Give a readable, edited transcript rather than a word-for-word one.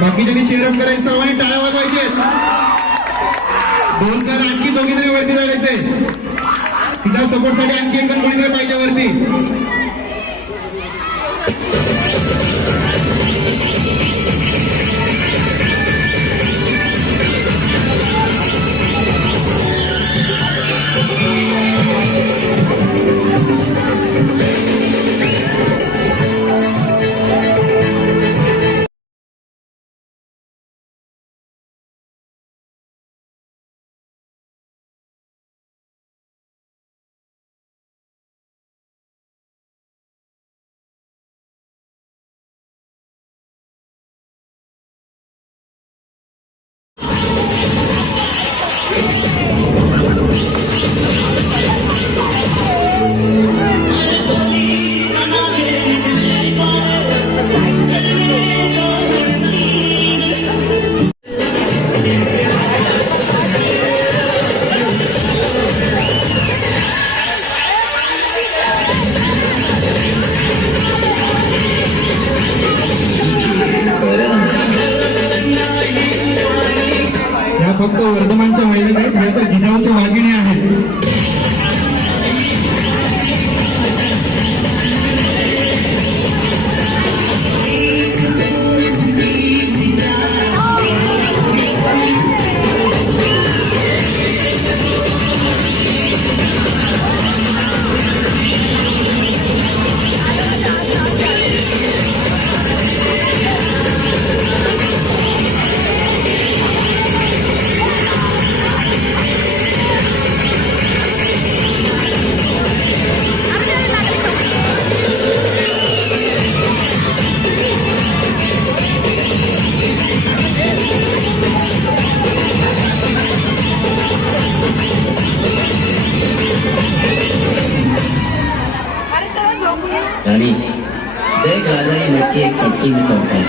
बाकीच्यांनी cheer up करायचं, सर्वांनी टाळ्या वाजवायचे. 2 तर आणखी दोघी तरी वरती चढायचे. तिला सपोर्टसाठी आणखी एक कोणीतरी पाहिजे वरती. फक्त वर्धमानच्या महिला आहेत, ह्या तर जिजाऊच्या वाघिणी आहेत. रानी देख राजा की मटकी एक फटकी में तोड़ता है।